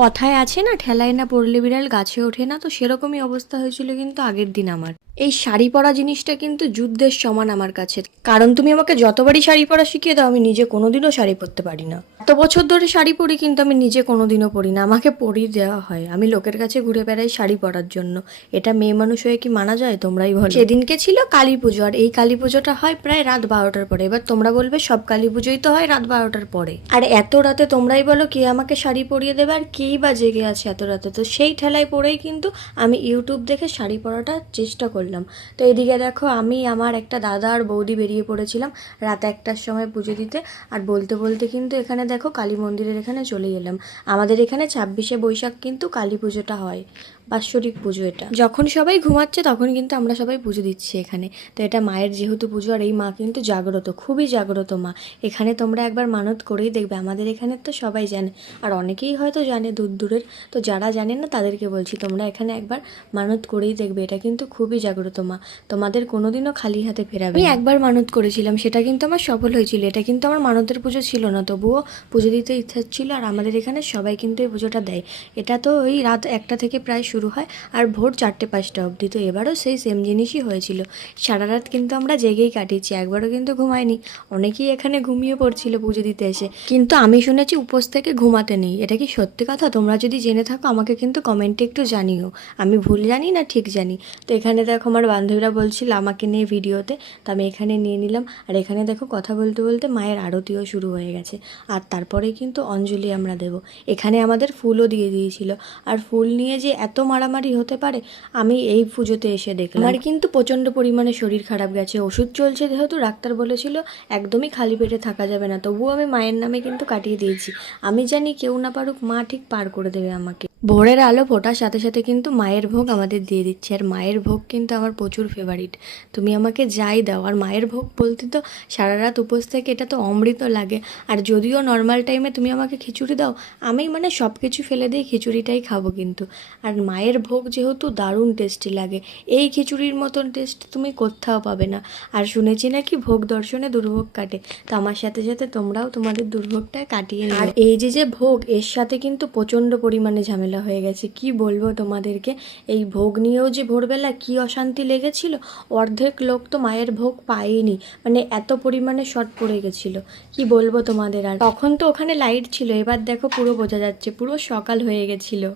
কথায় আছে না, ঠেলায় না পড়লে বিড়াল গাছে ওঠে না, তো সেরকমই অবস্থা হয়েছিল কিন্তু আগের দিন আমার। এই শাড়ি পরা জিনিসটা কিন্তু যুদ্ধের সমান আমার কাছে, কারণ তুমি আমাকে যতবারই শাড়ি পরা শিখিয়ে দাও আমি নিজে কোনোদিনও শাড়ি পরতে পারি না। এত বছর ধরে শাড়ি পরি কিন্তু আমি নিজে কোনোদিনও পরি না, আমাকে পরিয়ে দেওয়া হয়। আমি লোকের কাছে ঘুরে বেড়াই শাড়ি পরার জন্য। এটা মেয়ে মানুষ হয়ে কি মানা যায়? তোমরাই বলো। সেদিনকে ছিল কালী পুজো, আর এই কালী পুজোটা হয় প্রায় রাত 12টার পরে। এবার তোমরা বলবে সব কালী পুজোই তো হয় রাত 12টার পরে, আর এত রাতে তোমরাই বলো কে আমাকে শাড়ি পরিয়ে দেবে, আর কেই বা জেগে আছে এত রাতে? তো সেই ঠেলায় পরেই কিন্তু আমি ইউটিউব দেখে শাড়ি পরাটার চেষ্টা করলাম। তো এদিকে দেখো, আমি আমার একটা দাদা আর বৌদি বেরিয়ে পড়েছিলাম রাত 1টার সময় পুজো দিতে। আর বলতে বলতে কিন্তু এখানে দেখো কালী মন্দিরের এখানে চলে এলাম। আমাদের এখানে 26শে বৈশাখ কিন্তু কালী পুজোটা হয়, বাৎসরিক পুজো এটা। যখন সবাই ঘুমাচ্ছে তখন কিন্তু আমরা সবাই পুজো দিচ্ছি এখানে। তো এটা মায়ের যেহেতু পুজো, আর এই মা কিন্তু জাগ্রত, খুবই জাগ্রত মা। এখানে তোমরা একবার মানত করেই দেখবে। আমাদের এখানে তো সবাই জানে, আর অনেকেই হয়তো জানে দূর দূরের। তো যারা জানে না তাদেরকে বলছি, তোমরা এখানে একবার মানত করেই দেখবে। এটা কিন্তু খুবই জাগ্রত মা, তোমাদের কোনোদিনও খালি হাতে ফেরাবে। আমি একবার মানত করেছিলাম, সেটা কিন্তু আমার সফল হয়েছিল। এটা কিন্তু আমার মানতের পুজো ছিল না, তবুও পুজো দিতে ইচ্ছা ছিল। আর আমাদের এখানে সবাই কিন্তু এই পুজোটা দেয়। এটা তো ওই রাত 1টা থেকে প্রায় শুরু হয় আর ভোর 4টে-5টা অবধি। তো এবারও সেই সেম জিনিসই হয়েছিল। সারা রাত কিন্তু আমরা জেগেই কাটিয়েছি, একবারও কিন্তু ঘুমাইনি। অনেকেই এখানে ঘুমিয়ে পড়ছিল পুজো দিতে এসে, কিন্তু আমি শুনেছি উপোস থেকে ঘুমাতে নেই। এটা কি সত্যি কথা? তোমরা যদি জেনে থাকো আমাকে কিন্তু কমেন্টে একটু জানিও, আমি ভুল জানি না ঠিক জানি। তো এখানে দেখো আমার বান্ধবীরা বলছিল আমাকে নিয়ে ভিডিওতে, তো আমি এখানে নিয়ে নিলাম। আর এখানে দেখো কথা বলতে বলতে মায়ের আরতিও শুরু হয়ে গেছে। আর তারপরেই কিন্তু অঞ্জলি আমরা দেব। এখানে আমাদের ফুলও দিয়ে দিয়েছিল। আর ফুল নিয়ে যে এত মারামারি হতে পারে আমি এই পুজোতে এসে দেখলাম। আমার কিন্তু প্রচণ্ড পরিমাণে শরীর খারাপ গেছে, ওষুধ চলছে যেহেতু ডাক্তার বলেছিল একদমই খালি পেটে থাকা যাবে না, তবুও আমি মায়ের নামে কিন্তু কাটিয়ে দিয়েছি। আমি জানি কেউ না পারুক, মা ঠিক পার করে দেবে আমাকে। ভোরের আলো ফোটার সাথে সাথে কিন্তু মায়ের ভোগ আমাদের দিয়ে দিচ্ছে, আর মায়ের ভোগ কিন্তু আমার প্রচুর ফেভারিট। তুমি আমাকে যাই দাও, আর মায়ের ভোগ বলতে তো সারা রাত উপোস থেকে এটা তো অমৃত লাগে। আর যদিও নর্মাল টাইমে তুমি আমাকে খিচুড়ি দাও, আমি মানে সব কিছু ফেলে দিয়ে খিচুড়িটাই খাবো কিন্তু। আর মায়ের ভোগ যেহেতু দারুণ টেস্টি লাগে, এই খিচুড়ির মতন টেস্ট তুমি কোথাও পাবে না। আর শুনেছি নাকি ভোগ দর্শনে দুর্ভোগ কাটে, তো আমার সাথে সাথে তোমরাও তোমাদের দুর্ভোগটা কাটিয়ে নিও। আর এই যে ভোগ, এর সাথে কিন্তু প্রচণ্ড পরিমাণে ঝামেলা হয়ে গেছে, কি বলবো তোমাদেরকে। এই ভোগ নিয়েও যে ভোরবেলা কি অশান্তি লেগেছিল, অর্ধেক লোক তো মায়ের ভোগ পায়নি, মানে এত পরিমাণে শর্ট পড়ে গেছিলো, কি বলবো তোমাদের। আর তখন তো ওখানে লাইট ছিল, এবার দেখো পুরো বোঝা যাচ্ছে, পুরো সকাল হয়ে গেছিলো।